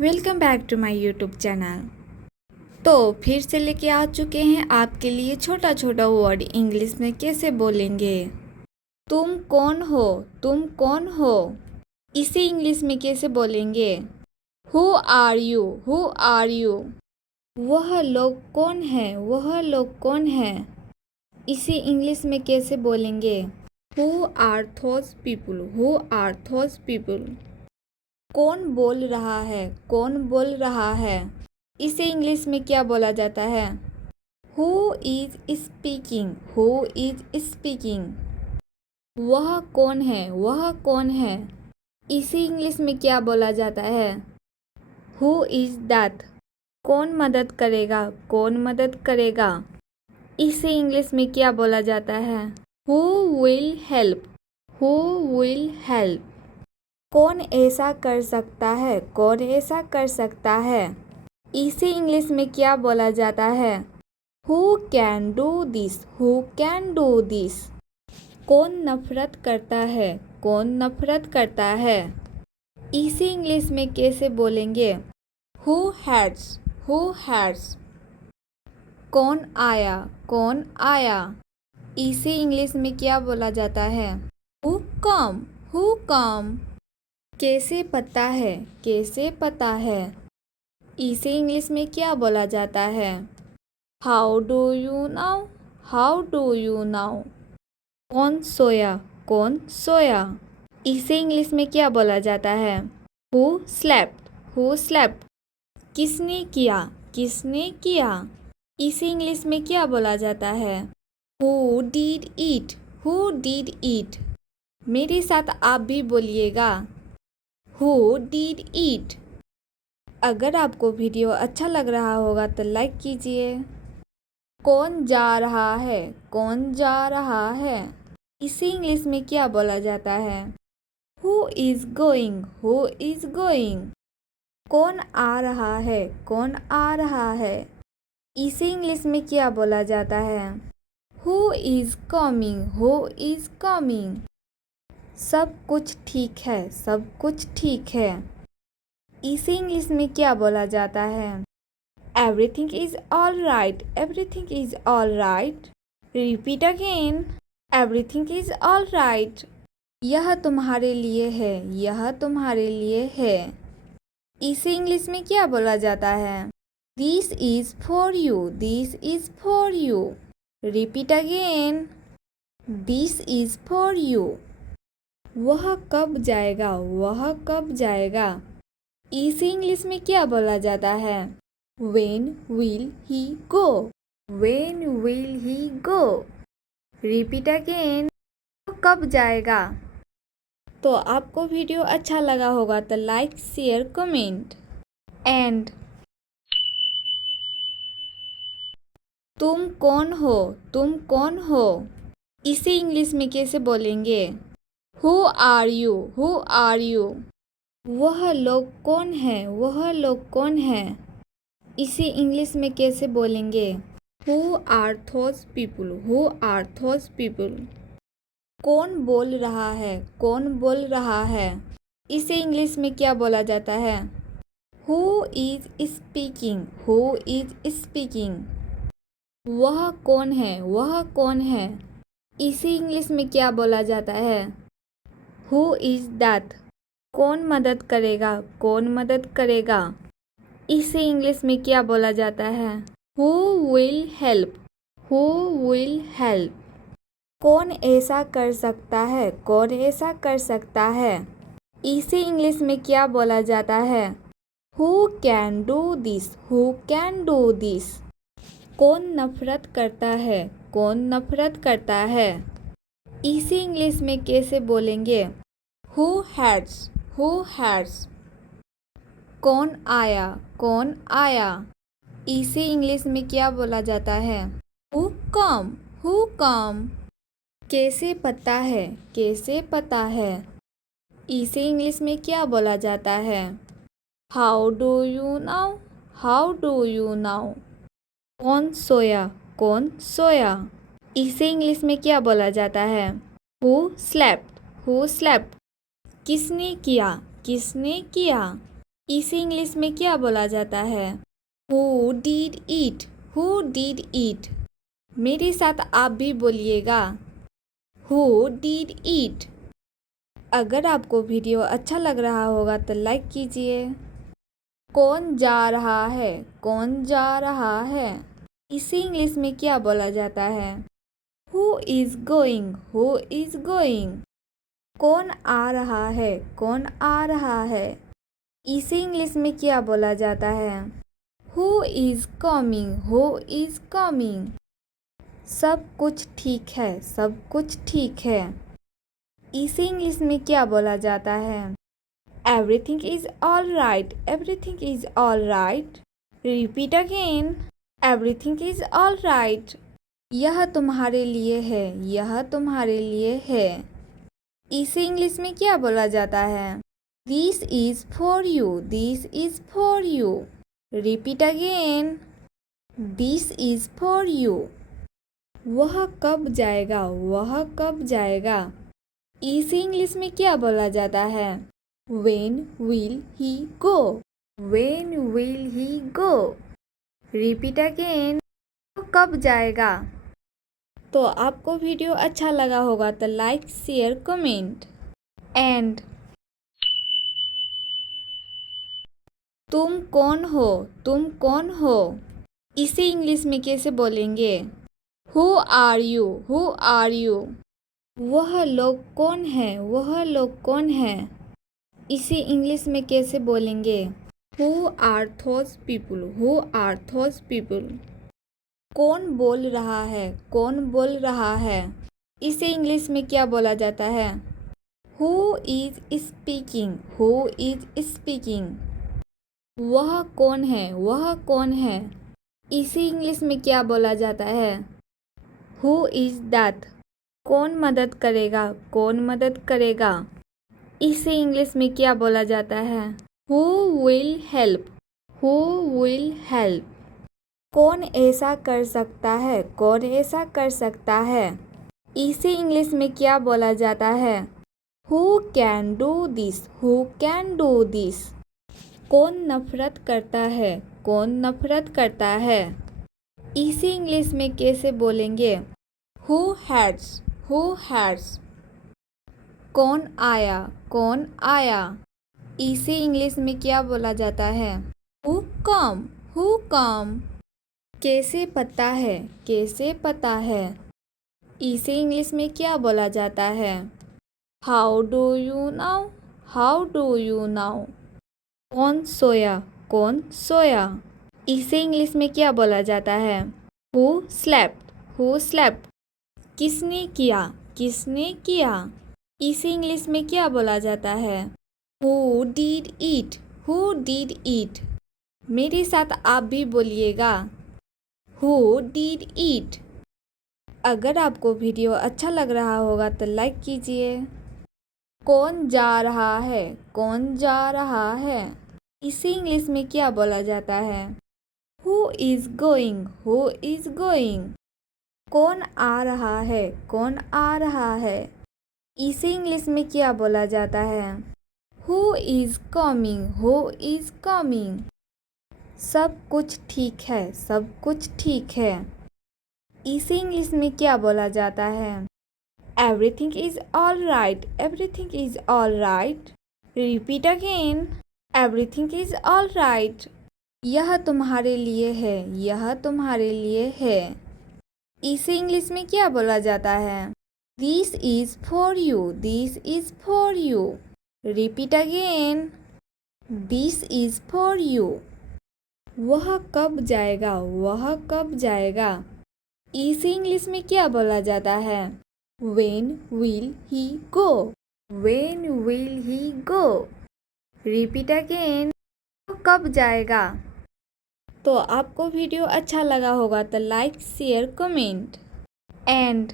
Welcome back to my YouTube channel. तो फिर से लेके आ चुके हैं आपके लिए छोटा छोटा वर्ड इंग्लिश में कैसे बोलेंगे। तुम कौन हो, तुम कौन हो, इसे इंग्लिश में कैसे बोलेंगे। Who are you, who are you, वह लोग कौन है, वह लोग कौन है, इसे इंग्लिश में कैसे बोलेंगे। Who are those people, who are those people. कौन बोल रहा है, कौन बोल रहा है, इसे इंग्लिश में क्या बोला जाता है। Who is speaking, who is speaking. वह कौन है, वह कौन है, इसे इंग्लिश में क्या बोला जाता है। हु इज दैट, कौन मदद करेगा, कौन मदद करेगा, इसे इंग्लिश में क्या बोला जाता है। Who will help, who will help. कौन ऐसा कर सकता है, कौन ऐसा कर सकता है, इसे इंग्लिश में क्या बोला जाता है। Who can do this, who can do this. कौन नफरत करता है, कौन नफरत करता है, इसे इंग्लिश में कैसे बोलेंगे। Who hats, who hats. कौन आया, कौन आया, इसे इंग्लिश में क्या बोला जाता है। Who come, who come. कैसे पता है, कैसे पता है, इसे इंग्लिश में क्या बोला जाता है। How do you now, how do you now. कौन सोया, कौन सोया, इसे इंग्लिश में क्या बोला जाता है। Who slept, who slept. किसने किया, किसने किया, इसे इंग्लिश में क्या बोला जाता है। Who did eat, who did eat. मेरे साथ आप भी बोलिएगा, हु डिड ईट। अगर आपको वीडियो अच्छा लग रहा होगा तो लाइक कीजिए। कौन जा रहा है, कौन जा रहा है, इसे इंग्लिश में क्या बोला जाता है। Who is going, who is going. कौन आ रहा है, कौन आ रहा है, इसे इंग्लिश में क्या बोला जाता है। Who is coming, who is coming. सब कुछ ठीक है, सब कुछ ठीक है, इसे इंग्लिश में क्या बोला जाता है। Everything is all right, everything is all right. Repeat again, everything is all right. यह तुम्हारे लिए है, यह तुम्हारे लिए है, इसे इंग्लिश में क्या बोला जाता है। This is for you, this is for you. Repeat again, this is for you. वह कब जाएगा, वह कब जाएगा, इसे इंग्लिश में क्या बोला जाता है। When will he go, when will he go। Repeat again, कब जाएगा। तो आपको वीडियो अच्छा लगा होगा तो लाइक शेयर कमेंट। एंड तुम कौन हो, तुम कौन हो, इसे इंग्लिश में कैसे बोलेंगे। Who are you, who are you. वह लोग कौन है, वह लोग कौन है, इसे इंग्लिश में कैसे बोलेंगे। Who are those people, who are those people. कौन बोल रहा है, कौन बोल रहा है, इसे इंग्लिश में क्या बोला जाता है। Who is speaking, who is speaking. वह कौन है, वह कौन है, इसे इंग्लिश में क्या बोला जाता है। हु इज दैट, कौन मदद करेगा, कौन मदद करेगा, इसे इंग्लिश में क्या बोला जाता है। Who will help, who will help. कौन ऐसा कर सकता है, कौन ऐसा कर सकता है, इसे इंग्लिश में क्या बोला जाता है। Who can do this, who can do this. कौन नफरत करता है, कौन नफरत करता है, इसे इंग्लिश में कैसे बोलेंगे। Who hats, who hats. कौन आया, कौन आया, इसे इंग्लिश में क्या बोला जाता है। Who come, who come. कैसे पता है, कैसे पता है, इसे इंग्लिश में क्या बोला जाता है। How do you now, how do you now. कौन सोया, कौन सोया, इसे इंग्लिश में क्या बोला जाता है। Who slept, who slept. किसने किया, किसने किया, इसे इंग्लिश में क्या बोला जाता है? Who did it? Who did it? मेरे साथ आप भी बोलिएगा, हु डिड इट? अगर आपको वीडियो अच्छा लग रहा होगा तो लाइक कीजिए। कौन जा रहा है? कौन जा रहा है? इसे इंग्लिश में क्या बोला जाता है? Who is going? Who is going? कौन आ रहा है? कौन आ रहा है? इसे इंग्लिश में क्या बोला जाता है? Who is coming? Who is coming? सब कुछ ठीक है, सब कुछ ठीक है। इसे इंग्लिश में क्या बोला जाता है? Everything is all right, everything is all right. Repeat again, everything is all right. यह तुम्हारे लिए है, यह तुम्हारे लिए है। इसे इंग्लिश में क्या बोला जाता है? This is for you, this is for you. Repeat again, this is for you. वह कब जाएगा? वह कब जाएगा? इसे इंग्लिश में क्या बोला जाता है? When will he go? When will he go? Repeat again. वो कब जाएगा? तो आपको वीडियो अच्छा लगा होगा तो लाइक, शेयर, कमेंट। एंड तुम कौन हो? तुम कौन हो? इसे इंग्लिश में कैसे बोलेंगे? Who are you? Who are you? वह लोग कौन है? वह लोग कौन है? इसे इंग्लिश में कैसे बोलेंगे? Who are those people? Who are those people? कौन बोल रहा है? कौन बोल रहा है? इसे इंग्लिश में क्या बोला जाता है? Who is speaking? Who is speaking? वह कौन है? वह कौन है? इसे इंग्लिश में क्या बोला जाता है? Who is that? कौन मदद करेगा? कौन मदद करेगा? इसे इंग्लिश में क्या बोला जाता है? Who will help? Who will help? कौन ऐसा कर सकता है? कौन ऐसा कर सकता है? इसे इंग्लिश में क्या बोला जाता है? Who can do this? Who can do this? कौन नफरत करता है? कौन नफरत करता है? इसे इंग्लिश में कैसे बोलेंगे? Who hates? Who hates? कौन आया? कौन आया? इसे इंग्लिश में क्या बोला जाता है? Who come? Who come? कैसे पता है? कैसे पता है? इसे इंग्लिश में क्या बोला जाता है? How do you know? How do you know? कौन सोया? कौन सोया? इसे इंग्लिश में क्या बोला जाता है? Who slept? Who slept? किसने किया? किसने किया? इसे इंग्लिश में क्या बोला जाता है? Who did it? Who did it? मेरे साथ आप भी बोलिएगा, Who did it? अगर आपको वीडियो अच्छा लग रहा होगा तो लाइक कीजिए। कौन जा रहा है? कौन जा रहा है? इसे इंग्लिश में क्या बोला जाता है? Who is going? Who is going? कौन आ रहा है? कौन आ रहा है? इसे इंग्लिश में क्या बोला जाता है? Who is coming? Who is coming? सब कुछ ठीक है, सब कुछ ठीक है। इसे इंग्लिश में क्या बोला जाता है? Everything is all right, everything is all right. Repeat again, everything is all right. यह तुम्हारे लिए है, यह तुम्हारे लिए है। इसे इंग्लिश में क्या बोला जाता है? This is for you, this is for you. Repeat again, this is for you. वह कब जाएगा? वह कब जाएगा? इसे इंग्लिश में क्या बोला जाता है? When will he go? When will he go? Repeat again, वो कब जाएगा? तो आपको वीडियो अच्छा लगा होगा तो लाइक, शेयर, कमेंट। एंड